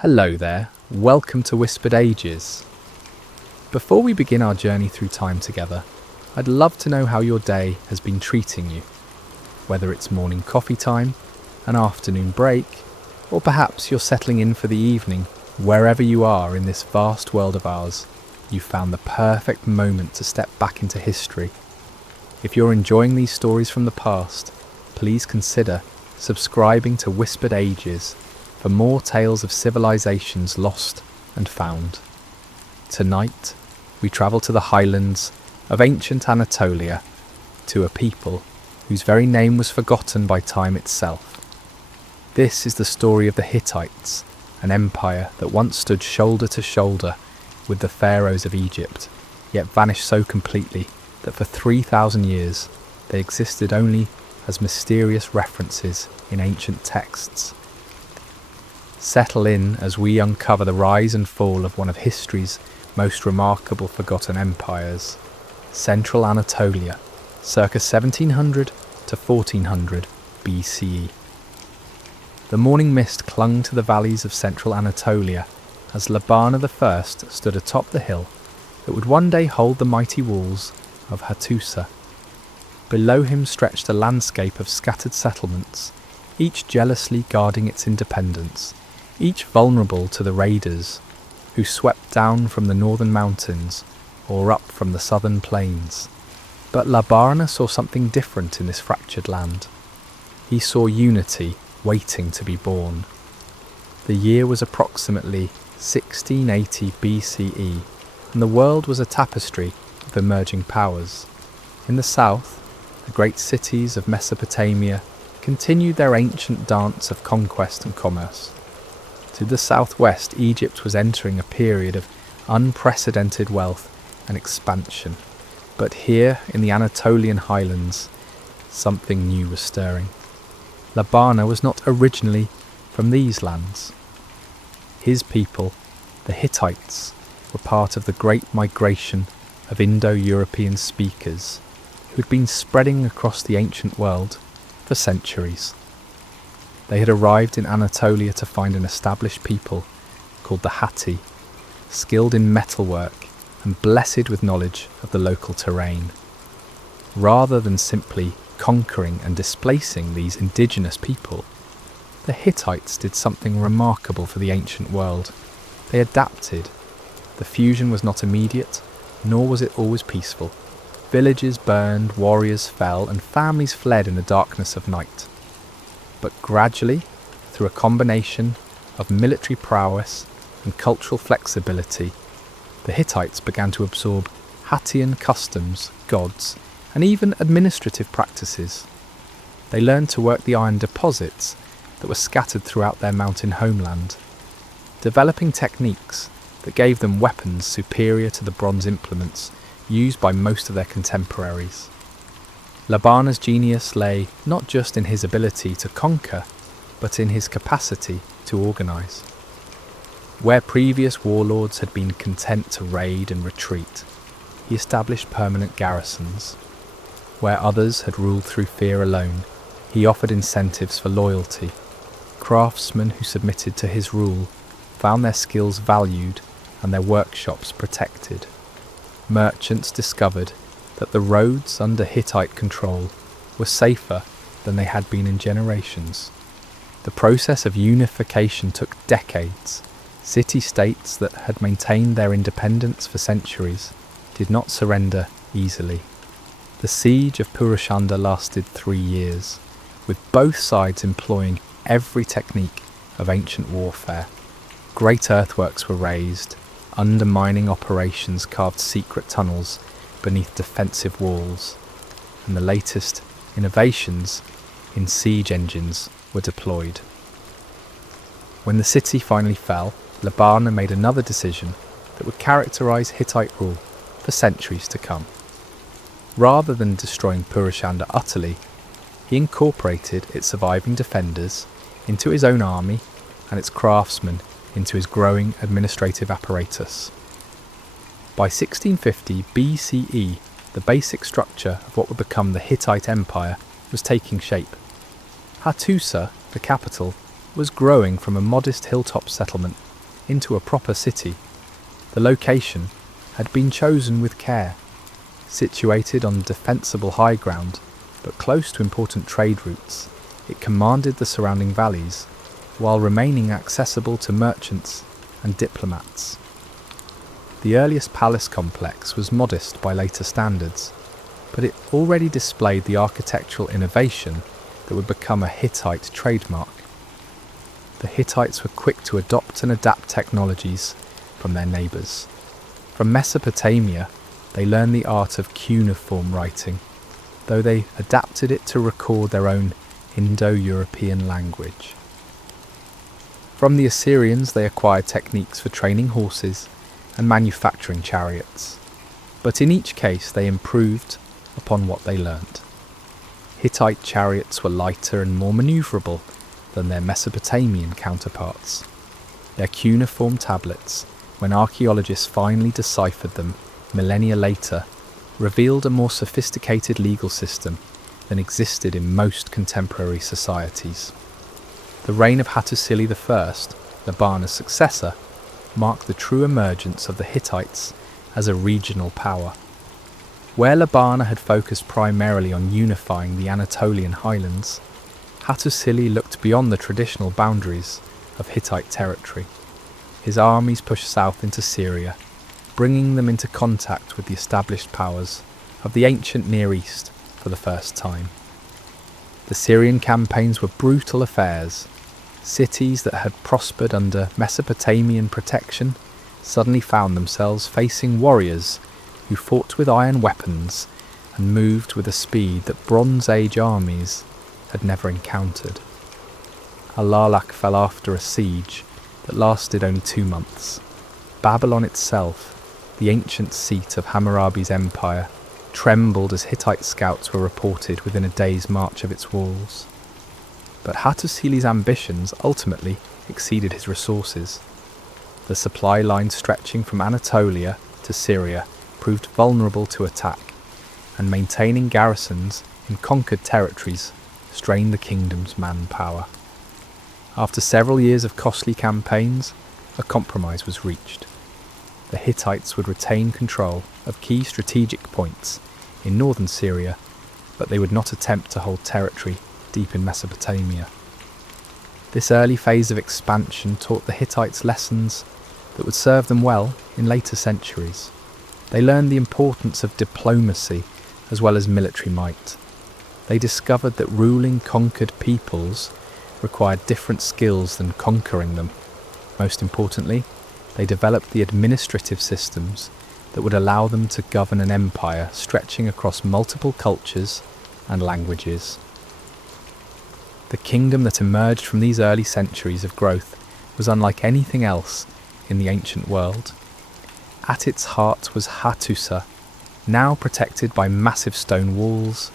Hello there, welcome to Whispered Ages. Before we begin our journey through time together, I'd love to know how your day has been treating you. Whether it's morning coffee time, an afternoon break, or perhaps you're settling in for the evening, wherever you are in this vast world of ours, you found the perfect moment to step back into history. If you're enjoying these stories from the past, please consider subscribing to Whispered Ages for more tales of civilizations lost and found. Tonight, we travel to the highlands of ancient Anatolia, to a people whose very name was forgotten by time itself. This is the story of the Hittites, an empire that once stood shoulder to shoulder with the pharaohs of Egypt, yet vanished so completely that for 3,000 years they existed only as mysterious references in ancient texts. Settle in as we uncover the rise and fall of one of history's most remarkable forgotten empires, Central Anatolia, circa 1700 to 1400 BCE. The morning mist clung to the valleys of Central Anatolia as Labana I stood atop the hill that would one day hold the mighty walls of Hattusa. Below him stretched a landscape of scattered settlements, each jealously guarding its independence, each vulnerable to the raiders who swept down from the northern mountains or up from the southern plains. But Labana saw something different in this fractured land. He saw unity waiting to be born. The year was approximately 1680 BCE, and the world was a tapestry of emerging powers. In the south, the great cities of Mesopotamia continued their ancient dance of conquest and commerce. To the southwest, Egypt was entering a period of unprecedented wealth and expansion. But here, in the Anatolian highlands, something new was stirring. Labana was not originally from these lands. His people, the Hittites, were part of the great migration of Indo-European speakers who had been spreading across the ancient world for centuries. They had arrived in Anatolia to find an established people called the Hatti, skilled in metalwork and blessed with knowledge of the local terrain. Rather than simply conquering and displacing these indigenous people, the Hittites did something remarkable for the ancient world. They adapted. The fusion was not immediate, nor was it always peaceful. Villages burned, warriors fell, and families fled in the darkness of night. But gradually, through a combination of military prowess and cultural flexibility, the Hittites began to absorb Hattian customs, gods, and even administrative practices. They learned to work the iron deposits that were scattered throughout their mountain homeland, developing techniques that gave them weapons superior to the bronze implements used by most of their contemporaries. Labana's genius lay not just in his ability to conquer, but in his capacity to organise. Where previous warlords had been content to raid and retreat, he established permanent garrisons. Where others had ruled through fear alone, he offered incentives for loyalty. Craftsmen who submitted to his rule found their skills valued and their workshops protected. Merchants discovered that the roads under Hittite control were safer than they had been in generations. The process of unification took decades. City-states that had maintained their independence for centuries did not surrender easily. The siege of Purushanda lasted 3 years, with both sides employing every technique of ancient warfare. Great earthworks were raised, undermining operations carved secret tunnels beneath defensive walls, and the latest innovations in siege engines were deployed. When the city finally fell, Labana made another decision that would characterise Hittite rule for centuries to come. Rather than destroying Purushanda utterly, he incorporated its surviving defenders into his own army and its craftsmen into his growing administrative apparatus. By 1650 BCE, the basic structure of what would become the Hittite Empire was taking shape. Hattusa, the capital, was growing from a modest hilltop settlement into a proper city. The location had been chosen with care. Situated on defensible high ground, but close to important trade routes, it commanded the surrounding valleys, while remaining accessible to merchants and diplomats. The earliest palace complex was modest by later standards, but it already displayed the architectural innovation that would become a Hittite trademark. The Hittites were quick to adopt and adapt technologies from their neighbours. From Mesopotamia, they learned the art of cuneiform writing, though they adapted it to record their own Indo-European language. From the Assyrians, they acquired techniques for training horses and manufacturing chariots, but in each case they improved upon what they learned. Hittite chariots were lighter and more manoeuvrable than their Mesopotamian counterparts. Their cuneiform tablets, when archaeologists finally deciphered them millennia later, revealed a more sophisticated legal system than existed in most contemporary societies. The reign of Hattusili I, Labana's successor, marked the true emergence of the Hittites as a regional power. Where Labana had focused primarily on unifying the Anatolian highlands, Hattusili looked beyond the traditional boundaries of Hittite territory. His armies pushed south into Syria, bringing them into contact with the established powers of the ancient Near East for the first time. The Syrian campaigns were brutal affairs. Cities that had prospered under Mesopotamian protection suddenly found themselves facing warriors who fought with iron weapons and moved with a speed that Bronze Age armies had never encountered. Al-Lalak fell after a siege that lasted only 2 months. Babylon itself, the ancient seat of Hammurabi's empire, trembled as Hittite scouts were reported within a day's march of its walls. But Hattusili's ambitions ultimately exceeded his resources. The supply line stretching from Anatolia to Syria proved vulnerable to attack, and maintaining garrisons in conquered territories strained the kingdom's manpower. After several years of costly campaigns, a compromise was reached. The Hittites would retain control of key strategic points in northern Syria, but they would not attempt to hold territory deep in Mesopotamia. This early phase of expansion taught the Hittites lessons that would serve them well in later centuries. They learned the importance of diplomacy as well as military might. They discovered that ruling conquered peoples required different skills than conquering them. Most importantly, they developed the administrative systems that would allow them to govern an empire stretching across multiple cultures and languages. The kingdom that emerged from these early centuries of growth was unlike anything else in the ancient world. At its heart was Hattusa, now protected by massive stone walls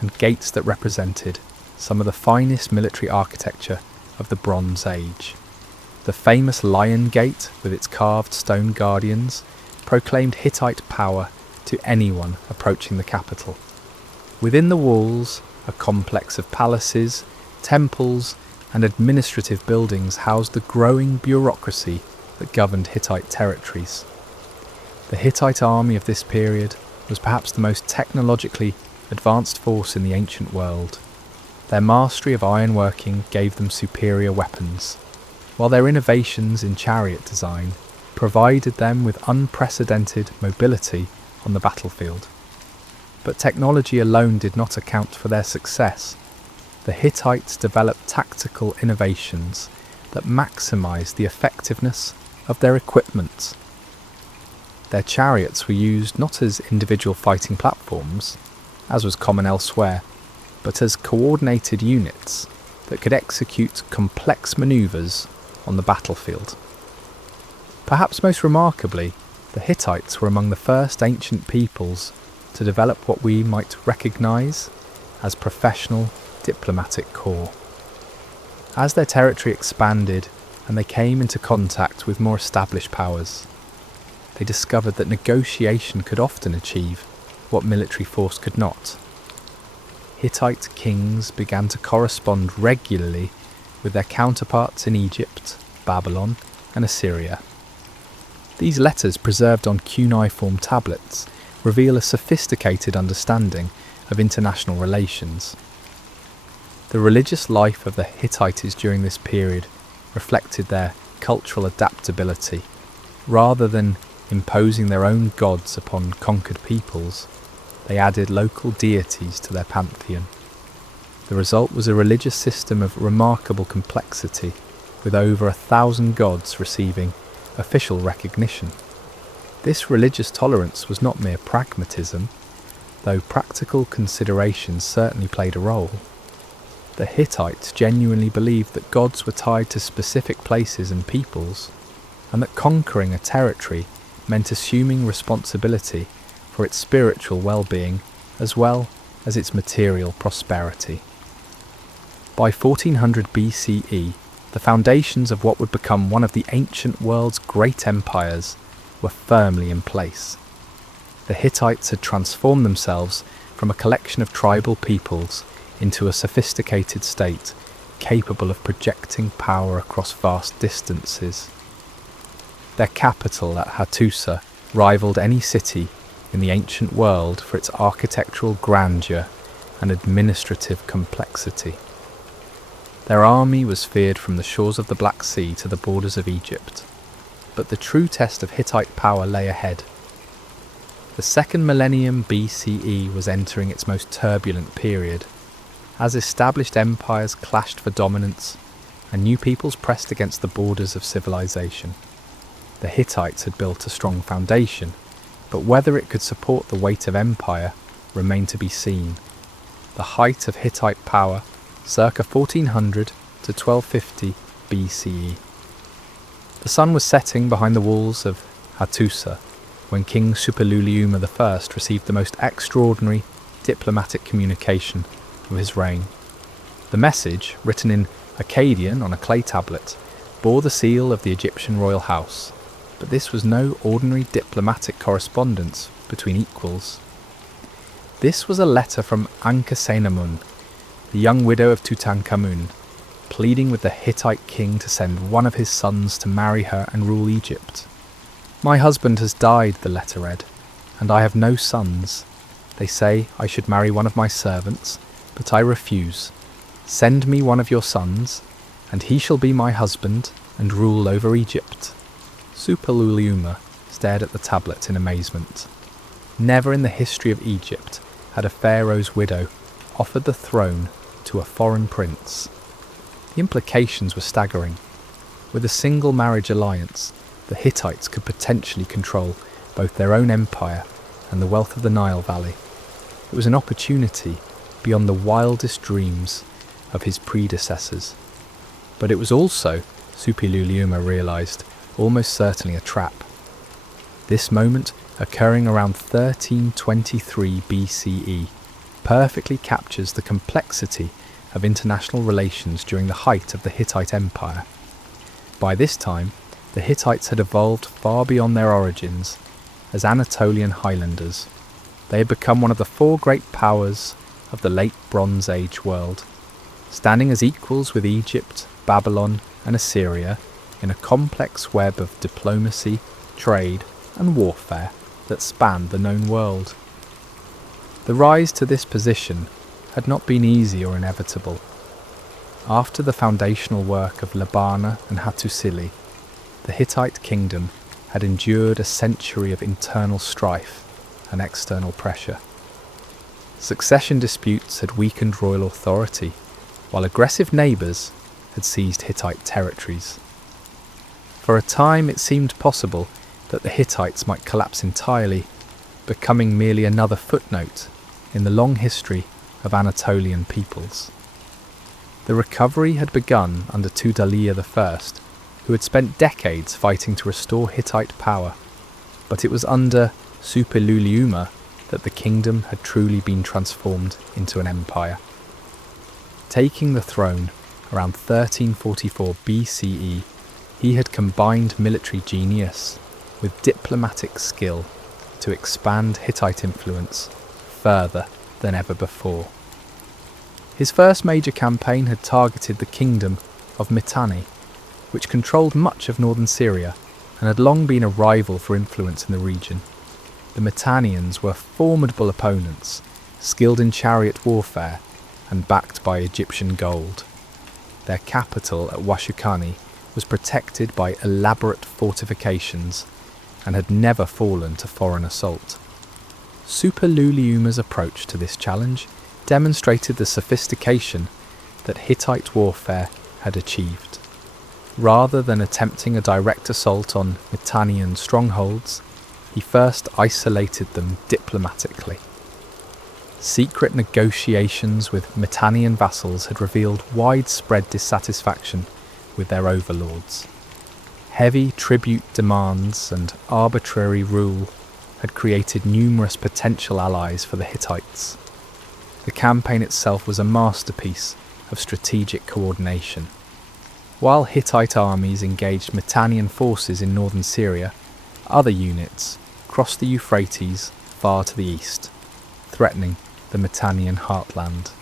and gates that represented some of the finest military architecture of the Bronze Age. The famous Lion Gate, with its carved stone guardians, proclaimed Hittite power to anyone approaching the capital. Within the walls, a complex of palaces, temples, and administrative buildings housed the growing bureaucracy that governed Hittite territories. The Hittite army of this period was perhaps the most technologically advanced force in the ancient world. Their mastery of ironworking gave them superior weapons, while their innovations in chariot design provided them with unprecedented mobility on the battlefield. But technology alone did not account for their success. The Hittites developed tactical innovations that maximized the effectiveness of their equipment. Their chariots were used not as individual fighting platforms, as was common elsewhere, but as coordinated units that could execute complex maneuvers on the battlefield. Perhaps most remarkably, the Hittites were among the first ancient peoples to develop what we might recognise as professional diplomatic corps. As their territory expanded and they came into contact with more established powers, they discovered that negotiation could often achieve what military force could not. Hittite kings began to correspond regularly with their counterparts in Egypt, Babylon, and Assyria. These letters, preserved on cuneiform tablets, reveal a sophisticated understanding of international relations. The religious life of the Hittites during this period reflected their cultural adaptability. Rather than imposing their own gods upon conquered peoples, they added local deities to their pantheon. The result was a religious system of remarkable complexity, with over 1,000 gods receiving official recognition. This religious tolerance was not mere pragmatism, though practical considerations certainly played a role. The Hittites genuinely believed that gods were tied to specific places and peoples, and that conquering a territory meant assuming responsibility for its spiritual well-being as well as its material prosperity. By 1400 BCE, the foundations of what would become one of the ancient world's great empires were firmly in place. The Hittites had transformed themselves from a collection of tribal peoples into a sophisticated state capable of projecting power across vast distances. Their capital at Hattusa rivaled any city in the ancient world for its architectural grandeur and administrative complexity. Their army was feared from the shores of the Black Sea to the borders of Egypt, but the true test of Hittite power lay ahead. The second millennium BCE was entering its most turbulent period, as established empires clashed for dominance and new peoples pressed against the borders of civilization. The Hittites had built a strong foundation, but whether it could support the weight of empire remained to be seen. The height of Hittite power, circa 1400 to 1250 BCE. The sun was setting behind the walls of Hattusa when King Suppiluliuma I received the most extraordinary diplomatic communication of his reign. The message, written in Akkadian on a clay tablet, bore the seal of the Egyptian royal house, but this was no ordinary diplomatic correspondence between equals. This was a letter from Ankhesenamun, the young widow of Tutankhamun, pleading with the Hittite king to send one of his sons to marry her and rule Egypt. "My husband has died," the letter read, "and I have no sons. They say I should marry one of my servants, but I refuse. Send me one of your sons, and he shall be my husband and rule over Egypt." Suppiluliuma stared at the tablet in amazement. Never in the history of Egypt had a pharaoh's widow offered the throne to a foreign prince. The implications were staggering. With a single marriage alliance, the Hittites could potentially control both their own empire and the wealth of the Nile Valley. It was an opportunity beyond the wildest dreams of his predecessors. But it was also, Suppiluliuma realised, almost certainly a trap. This moment, occurring around 1323 BCE, perfectly captures the complexity of international relations during the height of the Hittite Empire. By this time, the Hittites had evolved far beyond their origins as Anatolian highlanders. They had become one of the four great powers of the late Bronze Age world, standing as equals with Egypt, Babylon, and Assyria in a complex web of diplomacy, trade, and warfare that spanned the known world. The rise to this position had not been easy or inevitable. After the foundational work of Labana and Hattusili, the Hittite kingdom had endured a century of internal strife and external pressure. Succession disputes had weakened royal authority, while aggressive neighbours had seized Hittite territories. For a time it seemed possible that the Hittites might collapse entirely, becoming merely another footnote in the long history of Anatolian peoples. The recovery had begun under Tudhaliya I, who had spent decades fighting to restore Hittite power, but it was under Suppiluliuma that the kingdom had truly been transformed into an empire. Taking the throne around 1344 BCE, he had combined military genius with diplomatic skill to expand Hittite influence further than ever before. His first major campaign had targeted the kingdom of Mitanni, which controlled much of northern Syria and had long been a rival for influence in the region. The Mitannians were formidable opponents, skilled in chariot warfare and backed by Egyptian gold. Their capital at Washukani was protected by elaborate fortifications and had never fallen to foreign assault. Superluliuma's approach to this challenge demonstrated the sophistication that Hittite warfare had achieved. Rather than attempting a direct assault on Mitannian strongholds, he first isolated them diplomatically. Secret negotiations with Mitannian vassals had revealed widespread dissatisfaction with their overlords. Heavy tribute demands and arbitrary rule had created numerous potential allies for the Hittites. The campaign itself was a masterpiece of strategic coordination. While Hittite armies engaged Mitannian forces in northern Syria, other units crossed the Euphrates far to the east, threatening the Mitannian heartland.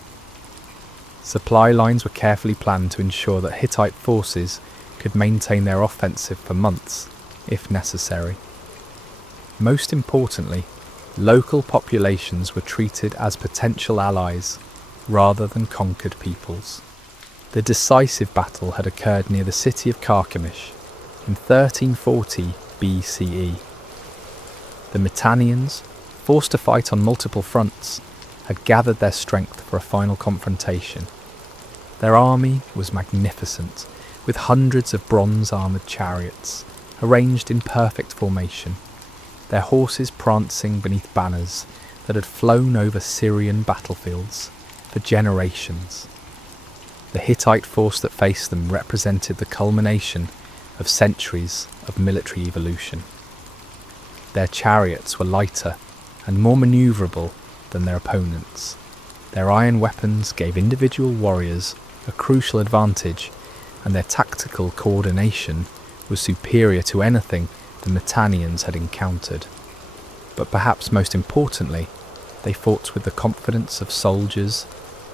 Supply lines were carefully planned to ensure that Hittite forces could maintain their offensive for months, if necessary. Most importantly, local populations were treated as potential allies rather than conquered peoples. The decisive battle had occurred near the city of Carchemish in 1340 BCE. The Mitannians, forced to fight on multiple fronts, had gathered their strength for a final confrontation. Their army was magnificent, with hundreds of bronze-armoured chariots, arranged in perfect formation, their horses prancing beneath banners that had flown over Syrian battlefields for generations. The Hittite force that faced them represented the culmination of centuries of military evolution. Their chariots were lighter and more manoeuvrable than their opponents. Their iron weapons gave individual warriors a crucial advantage, and their tactical coordination was superior to anything the Mitannians had encountered. But perhaps most importantly, they fought with the confidence of soldiers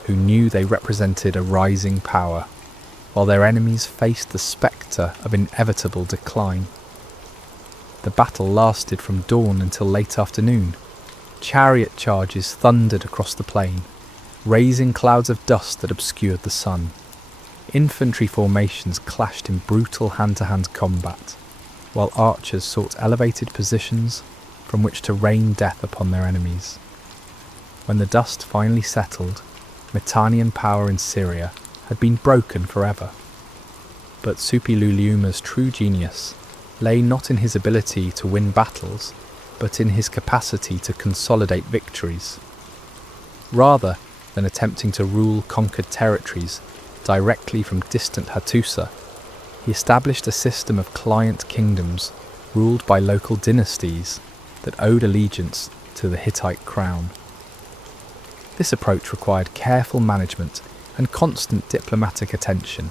who knew they represented a rising power, while their enemies faced the spectre of inevitable decline. The battle lasted from dawn until late afternoon. Chariot charges thundered across the plain, raising clouds of dust that obscured the sun. Infantry formations clashed in brutal hand-to-hand combat, while archers sought elevated positions from which to rain death upon their enemies. When the dust finally settled, Mitannian power in Syria had been broken forever. But Superluliuma's true genius lay not in his ability to win battles, but in his capacity to consolidate victories. Rather than attempting to rule conquered territories directly from distant Hattusa, he established a system of client kingdoms ruled by local dynasties that owed allegiance to the Hittite crown. This approach required careful management and constant diplomatic attention,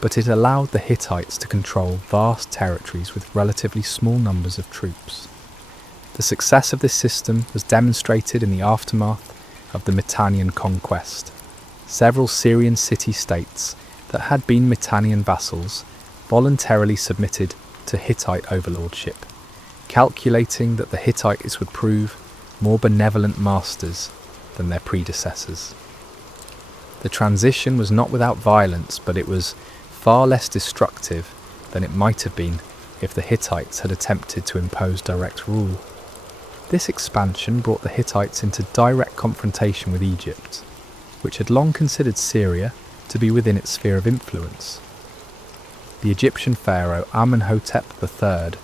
but it allowed the Hittites to control vast territories with relatively small numbers of troops. The success of this system was demonstrated in the aftermath of the Mitannian conquest. Several Syrian city-states that had been Mitannian vassals voluntarily submitted to Hittite overlordship, calculating that the Hittites would prove more benevolent masters than their predecessors. The transition was not without violence, but it was far less destructive than it might have been if the Hittites had attempted to impose direct rule. This expansion brought the Hittites into direct confrontation with Egypt, which had long considered Syria to be within its sphere of influence. The Egyptian pharaoh Amenhotep III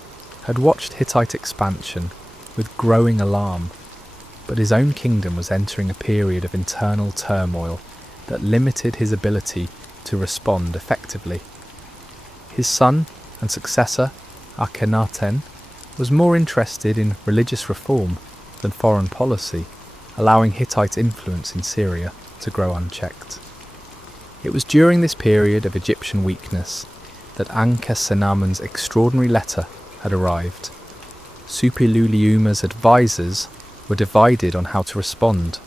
had watched Hittite expansion with growing alarm, but his own kingdom was entering a period of internal turmoil that limited his ability to respond effectively. His son and successor, Akhenaten, was more interested in religious reform than foreign policy, allowing Hittite influence in Syria to grow unchecked. It was during this period of Egyptian weakness that Ankhesenamun's extraordinary letter had arrived. Superluliuma's advisors were divided on how to respond.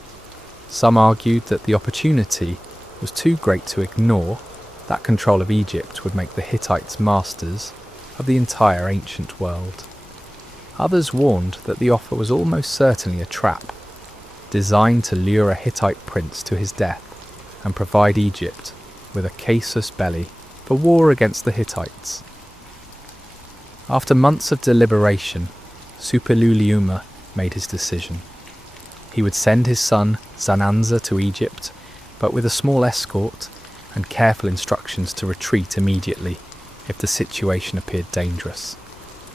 Some argued that the opportunity was too great to ignore, That control of Egypt would make the Hittites masters of the entire ancient world. Others warned that the offer was almost certainly a trap, designed to lure a Hittite prince to his death and provide Egypt with a casus belli for war against the Hittites. After months of deliberation, Suppiluliuma made his decision. He would send his son Zananza to Egypt, but with a small escort and careful instructions to retreat immediately if the situation appeared dangerous.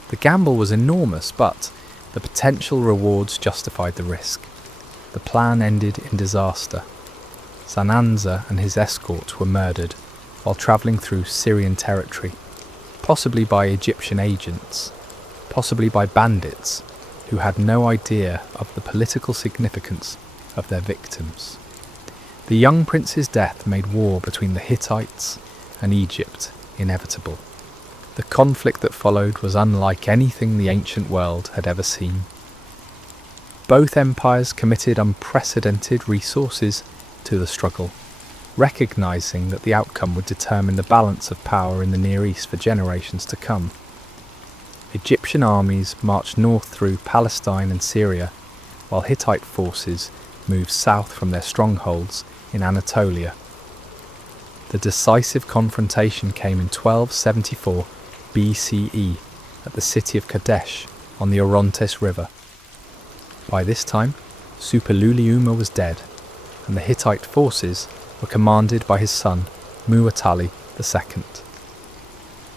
The gamble was enormous, but the potential rewards justified the risk. The plan ended in disaster. Zananza and his escort were murdered while travelling through Syrian territory, possibly by Egyptian agents, possibly by bandits who had no idea of the political significance of their victims. The young prince's death made war between the Hittites and Egypt inevitable. The conflict that followed was unlike anything the ancient world had ever seen. Both empires committed unprecedented resources to the struggle, recognizing that the outcome would determine the balance of power in the Near East for generations to come. Egyptian armies marched north through Palestine and Syria, while Hittite forces moved south from their strongholds in Anatolia. The decisive confrontation came in 1274 BCE at the city of Kadesh on the Orontes River. By this time, Suppiluliuma was dead, and the Hittite forces were commanded by his son Muwatalli II.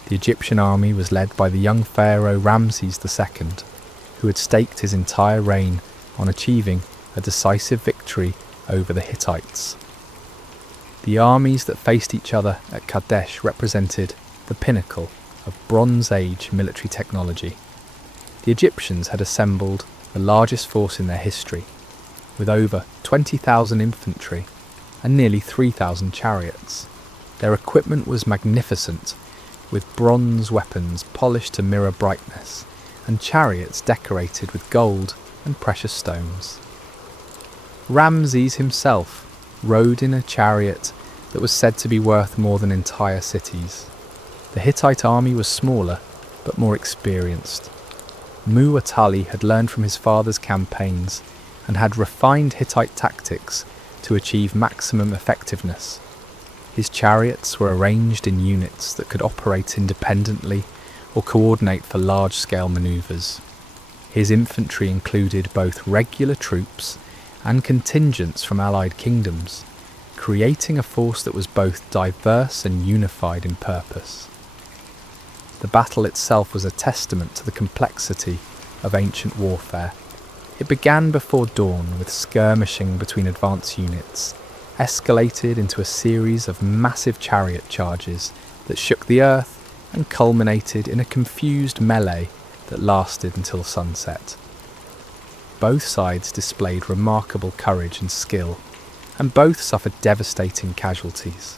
The Egyptian army was led by the young pharaoh Ramses II, who had staked his entire reign on achieving a decisive victory over the Hittites. The armies that faced each other at Kadesh represented the pinnacle of Bronze Age military technology. The Egyptians had assembled the largest force in their history, with over 20,000 infantry and nearly 3,000 chariots. Their equipment was magnificent, with bronze weapons polished to mirror brightness, and chariots decorated with gold and precious stones. Ramses himself rode in a chariot that was said to be worth more than entire cities. The Hittite army was smaller, but more experienced. Muwatalli had learned from his father's campaigns and had refined Hittite tactics to achieve maximum effectiveness. His chariots were arranged in units that could operate independently or coordinate for large-scale maneuvers. His infantry included both regular troops and contingents from allied kingdoms, creating a force that was both diverse and unified in purpose. The battle itself was a testament to the complexity of ancient warfare. It began before dawn with skirmishing between advance units, escalated into a series of massive chariot charges that shook the earth and culminated in a confused melee that lasted until sunset. Both sides displayed remarkable courage and skill, and both suffered devastating casualties.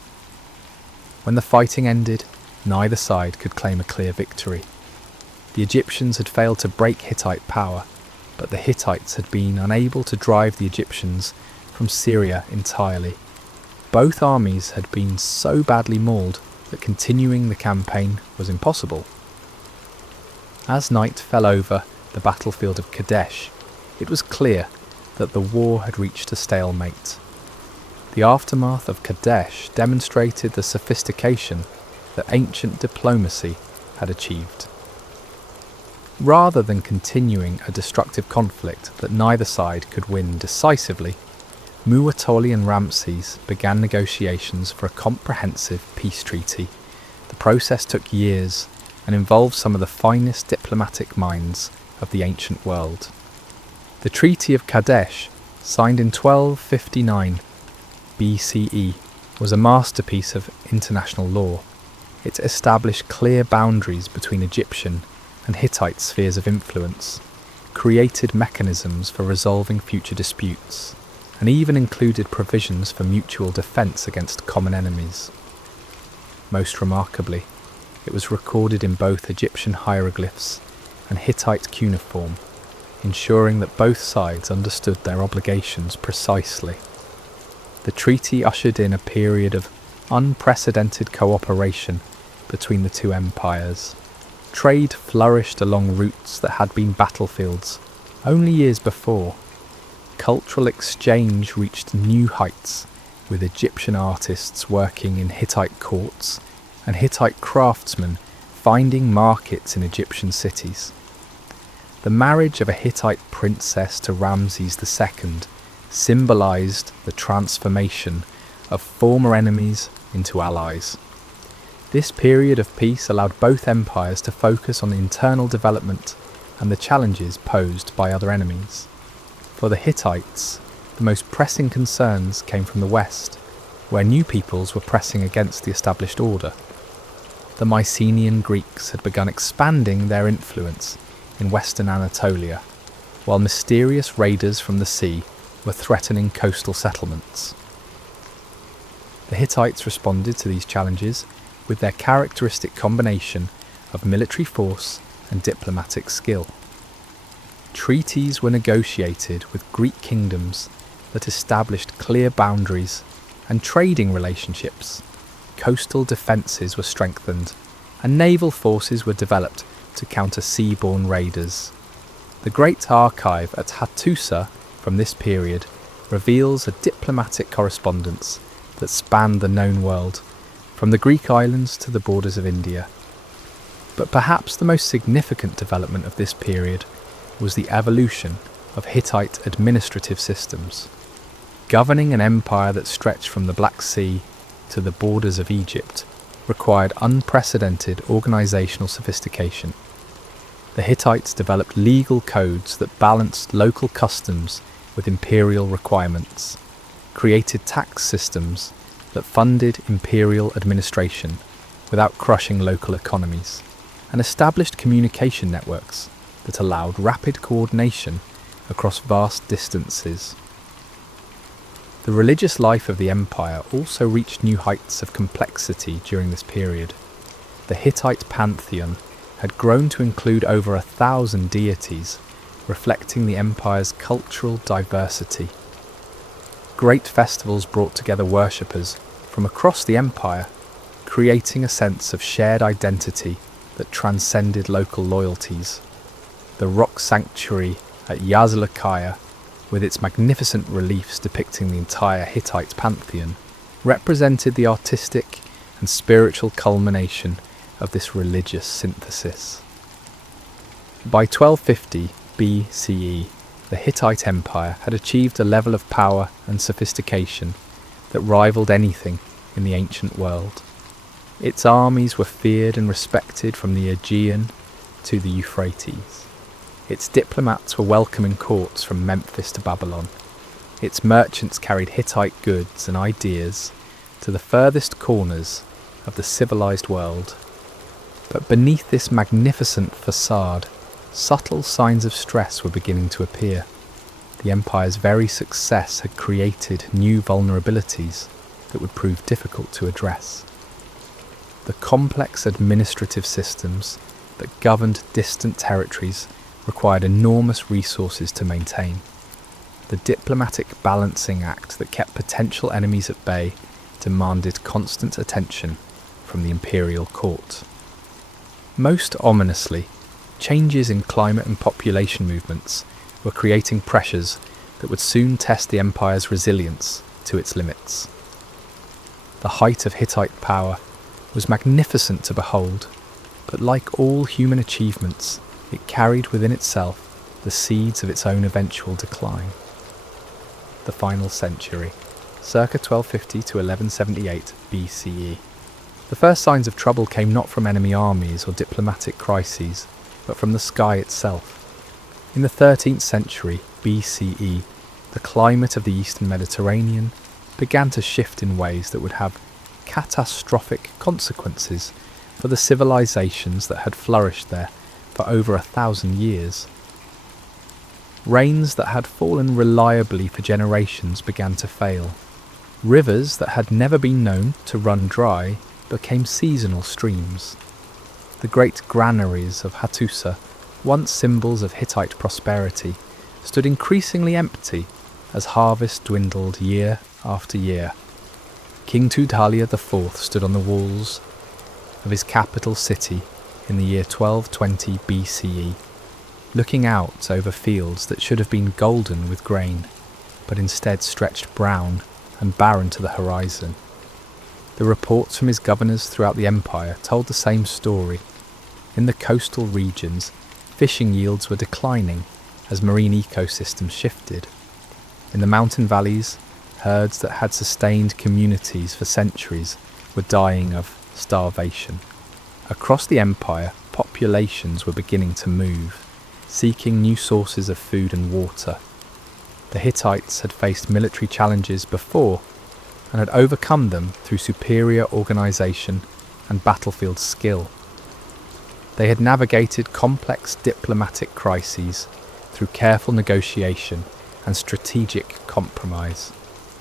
When the fighting ended, neither side could claim a clear victory. The Egyptians had failed to break Hittite power, but the Hittites had been unable to drive the Egyptians from Syria entirely. Both armies had been so badly mauled that continuing the campaign was impossible. As night fell over the battlefield of Kadesh, it was clear that the war had reached a stalemate. The aftermath of Kadesh demonstrated the sophistication that ancient diplomacy had achieved. Rather than continuing a destructive conflict that neither side could win decisively, Muwatalli and Ramses began negotiations for a comprehensive peace treaty. The process took years and involved some of the finest diplomatic minds of the ancient world. The Treaty of Kadesh, signed in 1259 BCE, was a masterpiece of international law. It established clear boundaries between Egyptian and Hittite spheres of influence, created mechanisms for resolving future disputes, and even included provisions for mutual defence against common enemies. Most remarkably, it was recorded in both Egyptian hieroglyphs and Hittite cuneiform, ensuring that both sides understood their obligations precisely. The treaty ushered in a period of unprecedented cooperation between the two empires. Trade flourished along routes that had been battlefields only years before. Cultural exchange reached new heights, with Egyptian artists working in Hittite courts and Hittite craftsmen finding markets in Egyptian cities. The marriage of a Hittite princess to Ramses II symbolized the transformation of former enemies into allies. This period of peace allowed both empires to focus on internal development and the challenges posed by other enemies. For the Hittites, the most pressing concerns came from the west, where new peoples were pressing against the established order. The Mycenaean Greeks had begun expanding their influence in western Anatolia, while mysterious raiders from the sea were threatening coastal settlements. The Hittites responded to these challenges with their characteristic combination of military force and diplomatic skill. Treaties were negotiated with Greek kingdoms that established clear boundaries and trading relationships. Coastal defences were strengthened, and naval forces were developed to counter seaborne raiders. The Great Archive at Hattusa from this period reveals a diplomatic correspondence that spanned the known world, from the Greek islands to the borders of India. But perhaps the most significant development of this period was the evolution of Hittite administrative systems. Governing an empire that stretched from the Black Sea to the borders of Egypt required unprecedented organisational sophistication. The Hittites developed legal codes that balanced local customs with imperial requirements, created tax systems that funded imperial administration without crushing local economies, and established communication networks that allowed rapid coordination across vast distances. The religious life of the empire also reached new heights of complexity during this period. The Hittite pantheon had grown to include over 1,000 deities, reflecting the empire's cultural diversity. Great festivals brought together worshippers from across the empire, creating a sense of shared identity that transcended local loyalties. The rock sanctuary at Yazlıkaya, with its magnificent reliefs depicting the entire Hittite pantheon, represented the artistic and spiritual culmination of this religious synthesis. By 1250 BCE, the Hittite Empire had achieved a level of power and sophistication that rivaled anything in the ancient world. Its armies were feared and respected from the Aegean to the Euphrates. Its diplomats were welcome in courts from Memphis to Babylon. Its merchants carried Hittite goods and ideas to the furthest corners of the civilized world. But beneath this magnificent facade, subtle signs of stress were beginning to appear. The empire's very success had created new vulnerabilities that would prove difficult to address. The complex administrative systems that governed distant territories required enormous resources to maintain. The diplomatic balancing act that kept potential enemies at bay demanded constant attention from the imperial court. Most ominously, changes in climate and population movements were creating pressures that would soon test the empire's resilience to its limits. The height of Hittite power was magnificent to behold, but like all human achievements, it carried within itself the seeds of its own eventual decline. The final century, circa 1250 to 1178 BCE. The first signs of trouble came not from enemy armies or diplomatic crises, but from the sky itself. In the 13th century BCE, the climate of the eastern Mediterranean began to shift in ways that would have catastrophic consequences for the civilizations that had flourished there for over 1,000 years. Rains that had fallen reliably for generations began to fail. Rivers that had never been known to run dry became seasonal streams. The great granaries of Hattusa, once symbols of Hittite prosperity, stood increasingly empty as harvest dwindled year after year. King Tudhaliya IV stood on the walls of his capital city in the year 1220 BCE, looking out over fields that should have been golden with grain, but instead stretched brown and barren to the horizon. The reports from his governors throughout the empire told the same story. In the coastal regions, fishing yields were declining as marine ecosystems shifted. In the mountain valleys, herds that had sustained communities for centuries were dying of starvation. Across the empire, populations were beginning to move, seeking new sources of food and water. The Hittites had faced military challenges before and had overcome them through superior organisation and battlefield skill. They had navigated complex diplomatic crises through careful negotiation and strategic compromise.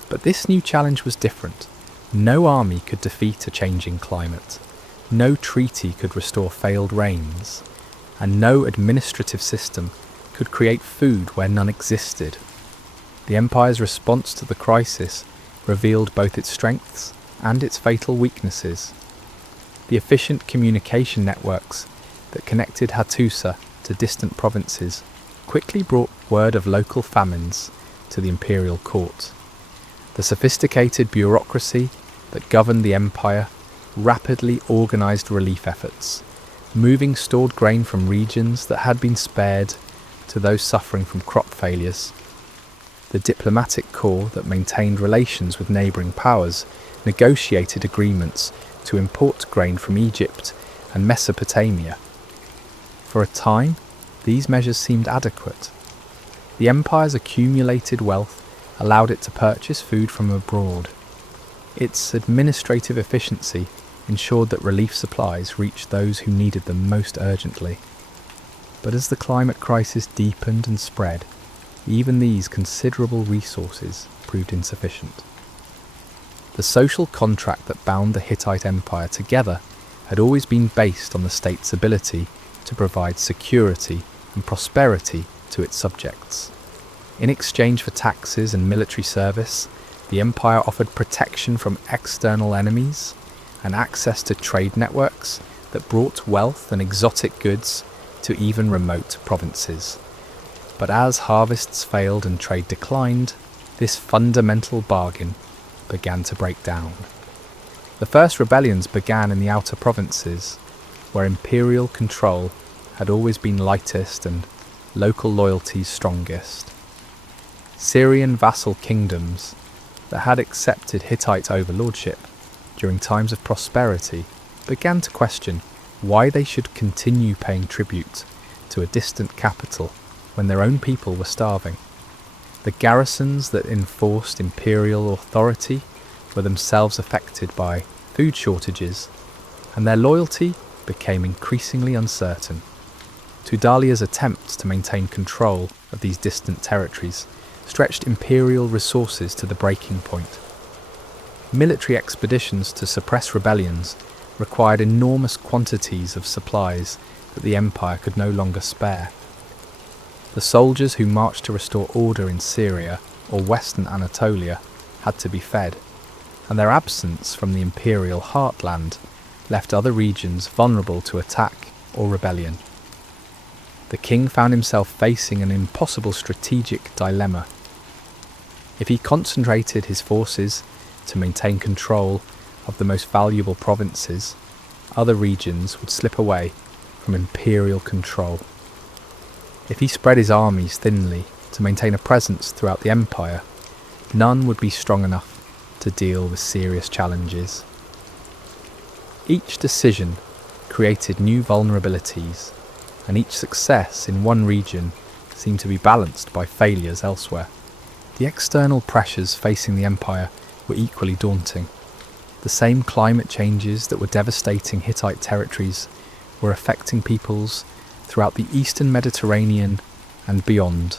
But this new challenge was different. No army could defeat a changing climate, no treaty could restore failed rains, and no administrative system could create food where none existed. The empire's response to the crisis revealed both its strengths and its fatal weaknesses. The efficient communication networks that connected Hattusa to distant provinces quickly brought word of local famines to the imperial court. The sophisticated bureaucracy that governed the empire rapidly organised relief efforts, moving stored grain from regions that had been spared to those suffering from crop failures. The diplomatic corps that maintained relations with neighbouring powers negotiated agreements to import grain from Egypt and Mesopotamia. For a time, these measures seemed adequate. The empire's accumulated wealth allowed it to purchase food from abroad. Its administrative efficiency ensured that relief supplies reached those who needed them most urgently. But as the climate crisis deepened and spread, even these considerable resources proved insufficient. The social contract that bound the Hittite Empire together had always been based on the state's ability to provide security and prosperity to its subjects. In exchange for taxes and military service, the empire offered protection from external enemies and access to trade networks that brought wealth and exotic goods to even remote provinces. But as harvests failed and trade declined, this fundamental bargain began to break down. The first rebellions began in the outer provinces, where imperial control had always been lightest and local loyalties strongest. Syrian vassal kingdoms that had accepted Hittite overlordship during times of prosperity began to question why they should continue paying tribute to a distant capital when their own people were starving. The garrisons that enforced imperial authority were themselves affected by food shortages, and their loyalty became increasingly uncertain. Tudhaliya's attempts to maintain control of these distant territories stretched imperial resources to the breaking point. Military expeditions to suppress rebellions required enormous quantities of supplies that the empire could no longer spare. The soldiers who marched to restore order in Syria or western Anatolia had to be fed, and their absence from the imperial heartland left other regions vulnerable to attack or rebellion. The king found himself facing an impossible strategic dilemma. If he concentrated his forces to maintain control of the most valuable provinces, other regions would slip away from imperial control. If he spread his armies thinly to maintain a presence throughout the empire, none would be strong enough to deal with serious challenges. Each decision created new vulnerabilities, and each success in one region seemed to be balanced by failures elsewhere. The external pressures facing the empire were equally daunting. The same climate changes that were devastating Hittite territories were affecting peoples throughout the eastern Mediterranean and beyond.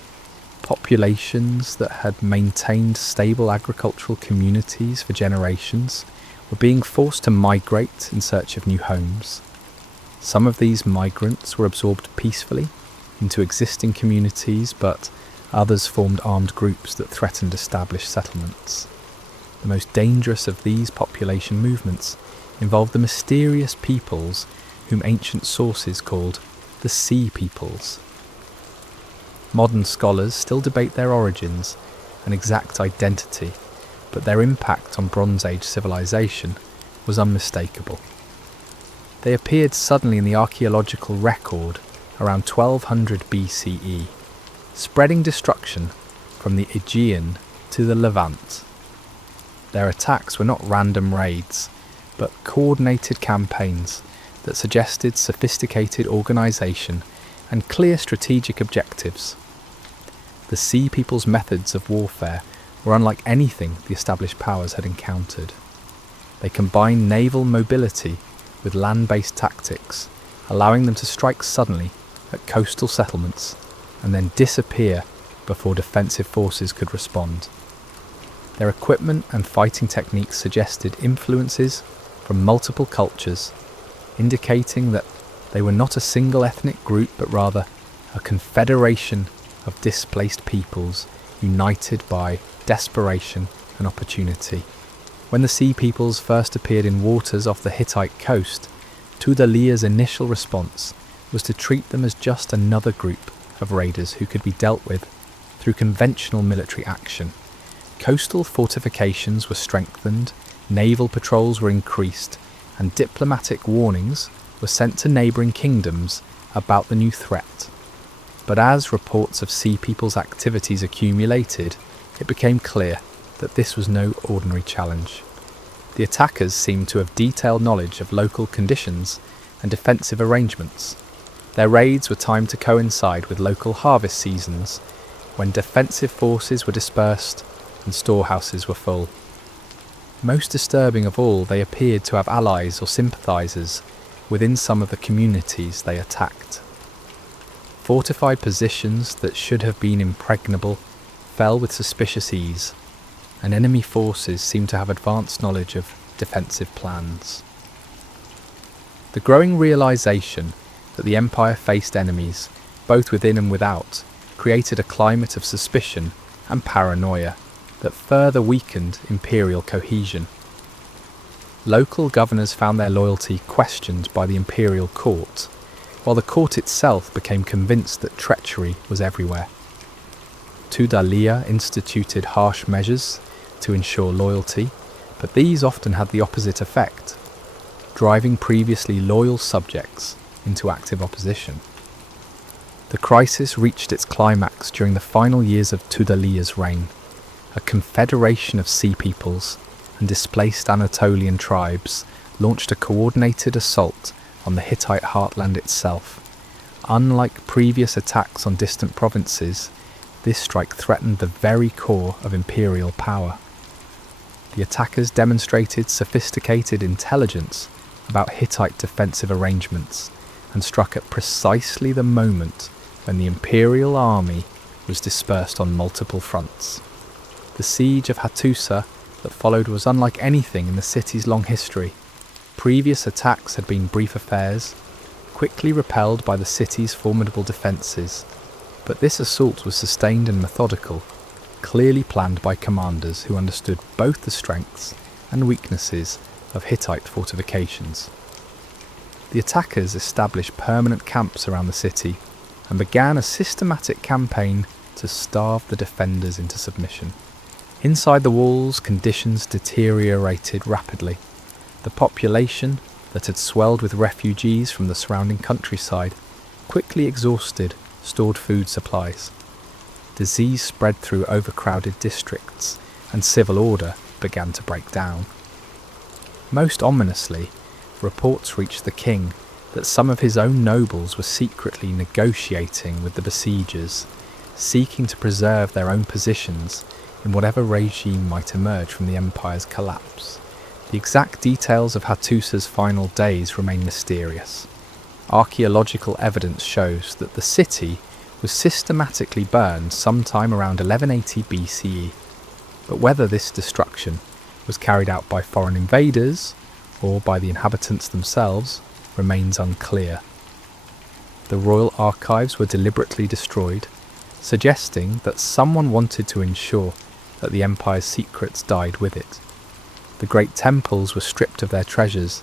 Populations that had maintained stable agricultural communities for generations were being forced to migrate in search of new homes. Some of these migrants were absorbed peacefully into existing communities, but others formed armed groups that threatened established settlements. The most dangerous of these population movements involved the mysterious peoples whom ancient sources called the Sea Peoples. Modern scholars still debate their origins and exact identity, but their impact on Bronze Age civilization was unmistakable. They appeared suddenly in the archaeological record around 1200 BCE, spreading destruction from the Aegean to the Levant. Their attacks were not random raids, but coordinated campaigns that suggested sophisticated organisation and clear strategic objectives. The Sea People's methods of warfare were unlike anything the established powers had encountered. They combined naval mobility with land-based tactics, allowing them to strike suddenly at coastal settlements and then disappear before defensive forces could respond. Their equipment and fighting techniques suggested influences from multiple cultures, indicating that they were not a single ethnic group but rather a confederation of displaced peoples united by desperation and opportunity. When the Sea Peoples first appeared in waters off the Hittite coast, Tudhaliya's initial response was to treat them as just another group of raiders who could be dealt with through conventional military action. Coastal fortifications were strengthened, naval patrols were increased, and diplomatic warnings were sent to neighbouring kingdoms about the new threat. But as reports of Sea People's activities accumulated, it became clear that this was no ordinary challenge. The attackers seemed to have detailed knowledge of local conditions and defensive arrangements. Their raids were timed to coincide with local harvest seasons, when defensive forces were dispersed and storehouses were full. Most disturbing of all, they appeared to have allies or sympathisers within some of the communities they attacked. Fortified positions that should have been impregnable fell with suspicious ease, and enemy forces seemed to have advanced knowledge of defensive plans. The growing realisation that the empire faced enemies, both within and without, created a climate of suspicion and paranoia that further weakened imperial cohesion. Local governors found their loyalty questioned by the imperial court, while the court itself became convinced that treachery was everywhere. Tudhaliya instituted harsh measures to ensure loyalty, but these often had the opposite effect, driving previously loyal subjects into active opposition. The crisis reached its climax during the final years of Tudhaliya's reign. A confederation of Sea Peoples and displaced Anatolian tribes launched a coordinated assault on the Hittite heartland itself. Unlike previous attacks on distant provinces, this strike threatened the very core of imperial power. The attackers demonstrated sophisticated intelligence about Hittite defensive arrangements and struck at precisely the moment when the imperial army was dispersed on multiple fronts. The siege of Hattusa that followed was unlike anything in the city's long history. Previous attacks had been brief affairs, quickly repelled by the city's formidable defences, but this assault was sustained and methodical, clearly planned by commanders who understood both the strengths and weaknesses of Hittite fortifications. The attackers established permanent camps around the city and began a systematic campaign to starve the defenders into submission. Inside the walls, conditions deteriorated rapidly. The population, that had swelled with refugees from the surrounding countryside, quickly exhausted stored food supplies. Disease spread through overcrowded districts, and civil order began to break down. Most ominously, reports reached the king that some of his own nobles were secretly negotiating with the besiegers, seeking to preserve their own positions in whatever regime might emerge from the empire's collapse. The exact details of Hattusa's final days remain mysterious. Archaeological evidence shows that the city was systematically burned sometime around 1180 BCE, but whether this destruction was carried out by foreign invaders or by the inhabitants themselves remains unclear. The royal archives were deliberately destroyed, suggesting that someone wanted to ensure that the empire's secrets died with it. The great temples were stripped of their treasures,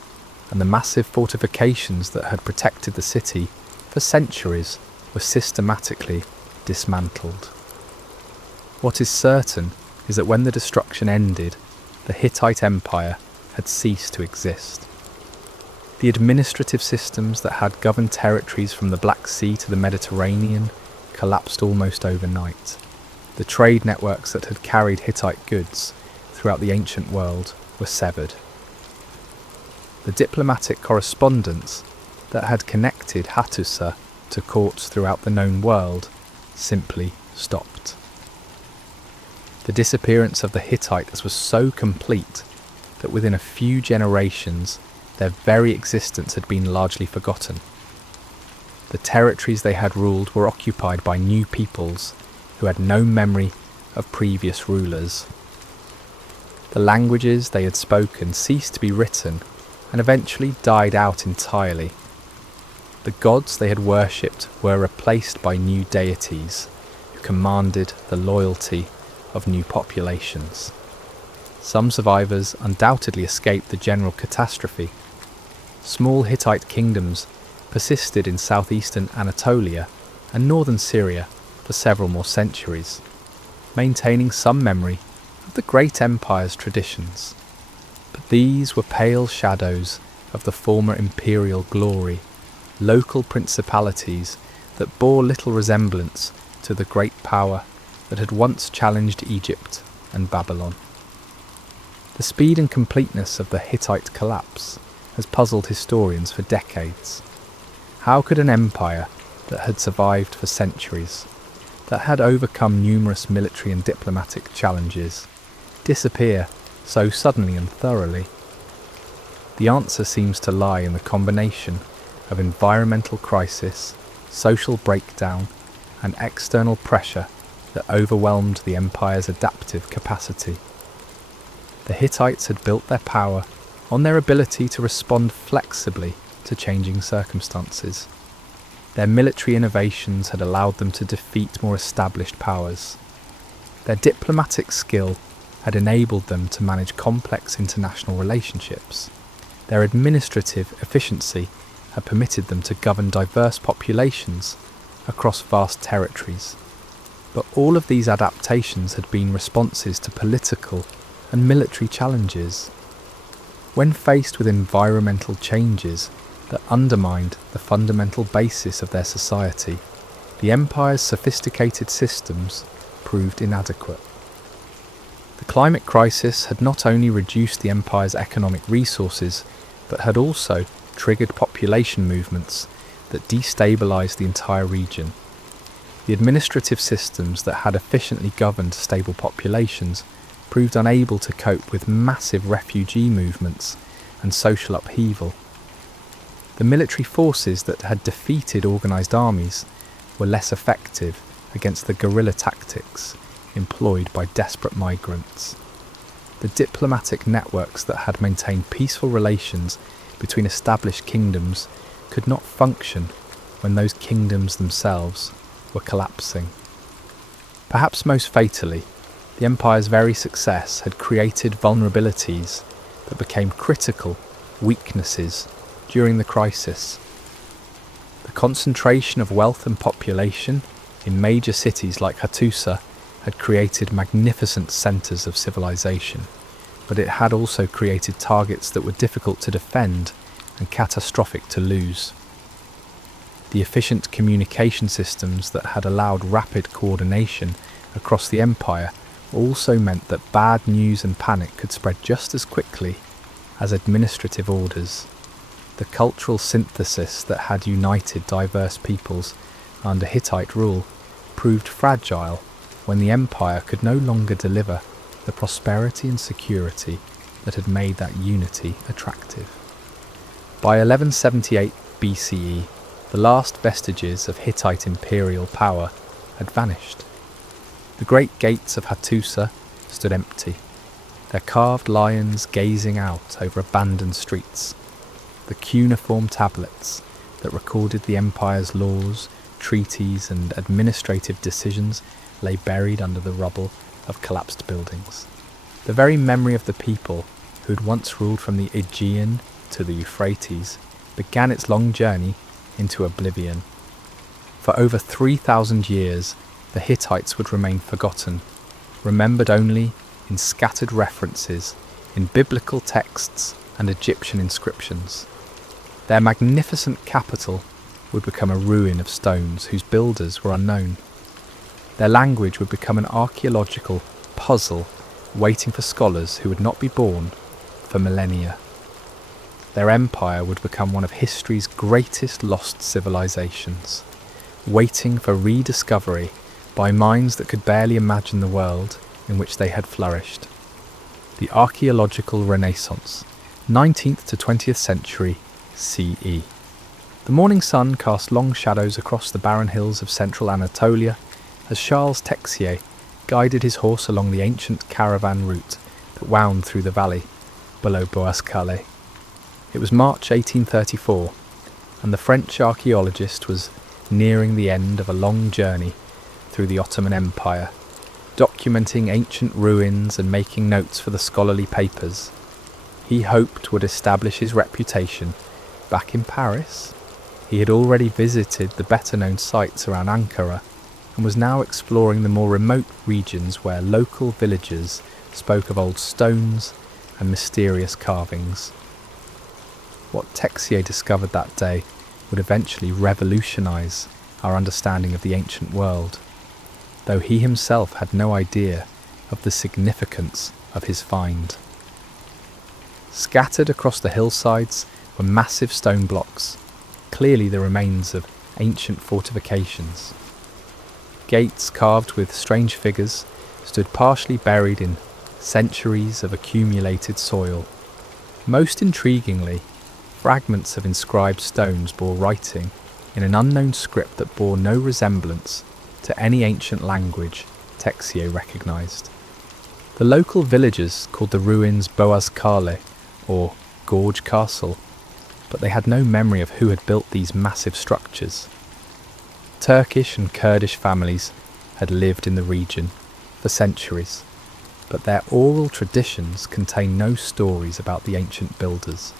and the massive fortifications that had protected the city for centuries were systematically dismantled. What is certain is that when the destruction ended, the Hittite Empire had ceased to exist. The administrative systems that had governed territories from the Black Sea to the Mediterranean collapsed almost overnight. The trade networks that had carried Hittite goods throughout the ancient world were severed. The diplomatic correspondence that had connected Hattusa to courts throughout the known world simply stopped. The disappearance of the Hittites was so complete that within a few generations their very existence had been largely forgotten. The territories they had ruled were occupied by new peoples who had no memory of previous rulers. The languages they had spoken ceased to be written and eventually died out entirely. The gods they had worshipped were replaced by new deities who commanded the loyalty of new populations. Some survivors undoubtedly escaped the general catastrophe. Small Hittite kingdoms persisted in southeastern Anatolia and northern Syria for several more centuries, maintaining some memory of the great empire's traditions. But these were pale shadows of the former imperial glory, local principalities that bore little resemblance to the great power that had once challenged Egypt and Babylon. The speed and completeness of the Hittite collapse has puzzled historians for decades. How could an empire that had survived for centuries, that had overcome numerous military and diplomatic challenges, disappear so suddenly and thoroughly? The answer seems to lie in the combination of environmental crisis, social breakdown, and external pressure that overwhelmed the empire's adaptive capacity. The Hittites had built their power on their ability to respond flexibly to changing circumstances. Their military innovations had allowed them to defeat more established powers. Their diplomatic skill had enabled them to manage complex international relationships. Their administrative efficiency had permitted them to govern diverse populations across vast territories. But all of these adaptations had been responses to political and military challenges. When faced with environmental changes that undermined the fundamental basis of their society, the empire's sophisticated systems proved inadequate. The climate crisis had not only reduced the empire's economic resources, but had also triggered population movements that destabilized the entire region. The administrative systems that had efficiently governed stable populations proved unable to cope with massive refugee movements and social upheaval. The military forces that had defeated organised armies were less effective against the guerrilla tactics employed by desperate migrants. The diplomatic networks that had maintained peaceful relations between established kingdoms could not function when those kingdoms themselves were collapsing. Perhaps most fatally, the empire's very success had created vulnerabilities that became critical weaknesses during the crisis. The concentration of wealth and population in major cities like Hattusa had created magnificent centres of civilization, but it had also created targets that were difficult to defend and catastrophic to lose. The efficient communication systems that had allowed rapid coordination across the empire also meant that bad news and panic could spread just as quickly as administrative orders. The cultural synthesis that had united diverse peoples under Hittite rule proved fragile when the empire could no longer deliver the prosperity and security that had made that unity attractive. By 1178 BCE, the last vestiges of Hittite imperial power had vanished. The great gates of Hattusa stood empty, their carved lions gazing out over abandoned streets. The cuneiform tablets that recorded the empire's laws, treaties, and administrative decisions lay buried under the rubble of collapsed buildings. The very memory of the people who had once ruled from the Aegean to the Euphrates, began its long journey into oblivion. For over 3,000 years, the Hittites would remain forgotten, remembered only in scattered references in biblical texts and Egyptian inscriptions. Their magnificent capital would become a ruin of stones whose builders were unknown. Their language would become an archaeological puzzle waiting for scholars who would not be born for millennia. Their empire would become one of history's greatest lost civilizations, waiting for rediscovery by minds that could barely imagine the world in which they had flourished. The Archaeological Renaissance, 19th to 20th century CE. The morning sun cast long shadows across the barren hills of central Anatolia as Charles Texier guided his horse along the ancient caravan route that wound through the valley below Boaz-Calais. It was March 1834, and the French archaeologist was nearing the end of a long journey through the Ottoman Empire, documenting ancient ruins and making notes for the scholarly papers he hoped would establish his reputation back in Paris. He had already visited the better-known sites around Ankara and was now exploring the more remote regions where local villagers spoke of old stones and mysterious carvings. What Texier discovered that day would eventually revolutionise our understanding of the ancient world, though he himself had no idea of the significance of his find. Scattered across the hillsides were massive stone blocks, clearly the remains of ancient fortifications. Gates carved with strange figures stood partially buried in centuries of accumulated soil. Most intriguingly, fragments of inscribed stones bore writing in an unknown script that bore no resemblance to any ancient language Texier recognised. The local villagers called the ruins Boaz-Calais, or Gorge Castle, but they had no memory of who had built these massive structures. Turkish and Kurdish families had lived in the region for centuries, but their oral traditions contain no stories about the ancient builders.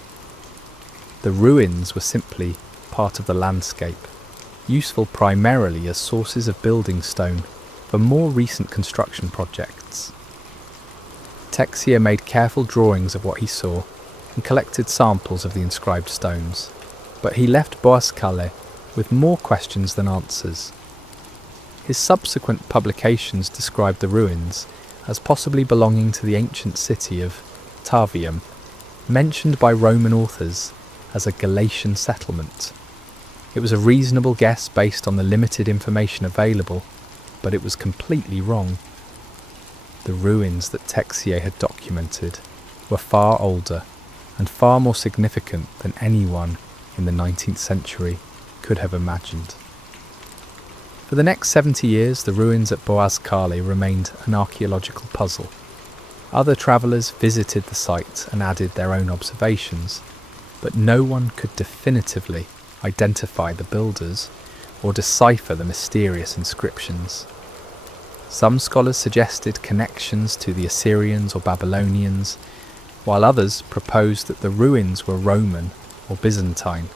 The ruins were simply part of the landscape, useful primarily as sources of building stone for more recent construction projects. Texier made careful drawings of what he saw and collected samples of the inscribed stones, but he left Boaz-Calais with more questions than answers. His subsequent publications described the ruins as possibly belonging to the ancient city of Tavium, mentioned by Roman authors as a Galatian settlement. It was a reasonable guess based on the limited information available, but it was completely wrong. The ruins that Texier had documented were far older and far more significant than anyone in the 19th century could have imagined. For the next 70 years, the ruins at Boaz-Calais remained an archaeological puzzle. Other travellers visited the site and added their own observations, but no one could definitively identify the builders or decipher the mysterious inscriptions. Some scholars suggested connections to the Assyrians or Babylonians, while others proposed that the ruins were Roman or Byzantine.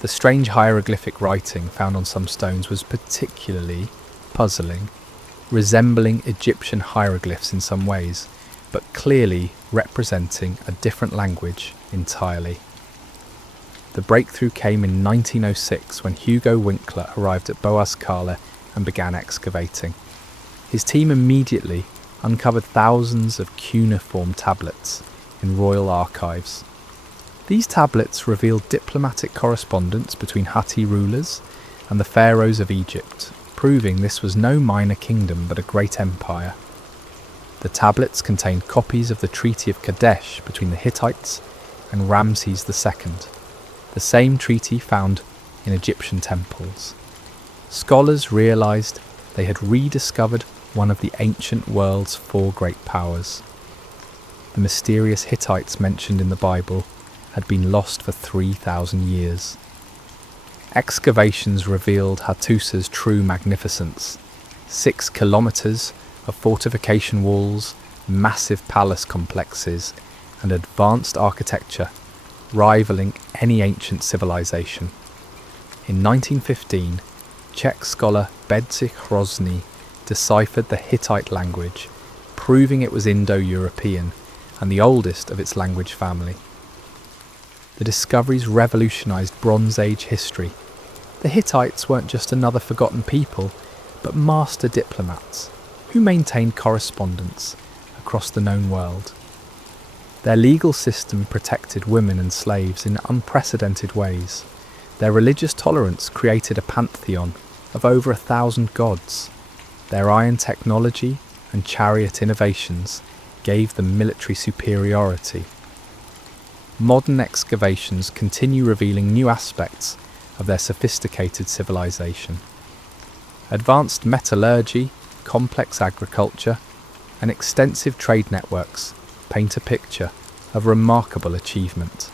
The strange hieroglyphic writing found on some stones was particularly puzzling, resembling Egyptian hieroglyphs in some ways, but clearly representing a different language entirely. The breakthrough came in 1906 when Hugo Winkler arrived at Boaz-Calais and began excavating. His team immediately uncovered thousands of cuneiform tablets in royal archives. These tablets revealed diplomatic correspondence between Hittite rulers and the pharaohs of Egypt, proving this was no minor kingdom but a great empire. The tablets contained copies of the Treaty of Kadesh between the Hittites and Ramses II, the same treaty found in Egyptian temples. Scholars realised they had rediscovered one of the ancient world's four great powers. The mysterious Hittites mentioned in the Bible had been lost for 3,000 years. Excavations revealed Hattusa's true magnificence. 6 kilometres of fortification walls, massive palace complexes, and advanced architecture, rivaling any ancient civilization. In 1915, Czech scholar Bedřich Hrozný deciphered the Hittite language, proving it was Indo-European and the oldest of its language family. The discoveries revolutionized Bronze Age history. The Hittites weren't just another forgotten people, but master diplomats who maintained correspondence across the known world. Their legal system protected women and slaves in unprecedented ways. Their religious tolerance created a pantheon of over 1,000 gods. Their iron technology and chariot innovations gave them military superiority. Modern excavations continue revealing new aspects of their sophisticated civilization. Advanced metallurgy, complex agriculture, and extensive trade networks paint a picture of remarkable achievement.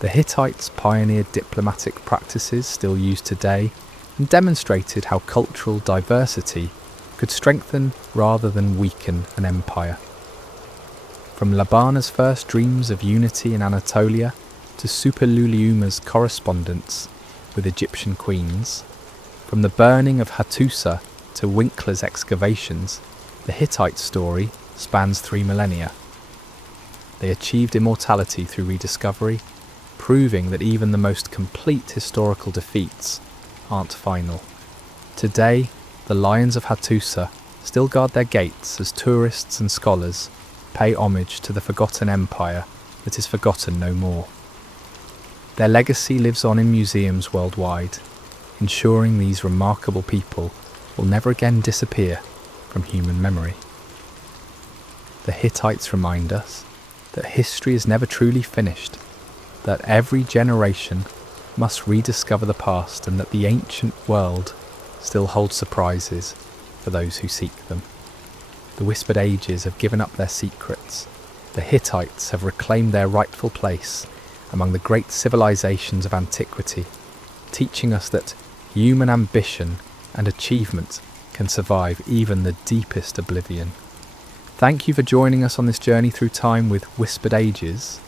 The Hittites pioneered diplomatic practices still used today and demonstrated how cultural diversity could strengthen rather than weaken an empire. From Labana's first dreams of unity in Anatolia to Suppiluliuma's correspondence with Egyptian queens, from the burning of Hattusa to Winkler's excavations, the Hittite story spans 3 millennia. They achieved immortality through rediscovery, proving that even the most complete historical defeats aren't final. Today, the Lions of Hattusa still guard their gates as tourists and scholars pay homage to the forgotten empire that is forgotten no more. Their legacy lives on in museums worldwide, ensuring these remarkable people will never again disappear from human memory. The Hittites remind us that history is never truly finished, that every generation must rediscover the past, and that the ancient world still holds surprises for those who seek them. The whispered ages have given up their secrets. The Hittites have reclaimed their rightful place among the great civilizations of antiquity, teaching us that human ambition and achievement can survive even the deepest oblivion. Thank you for joining us on this journey through time with Whispered Ages.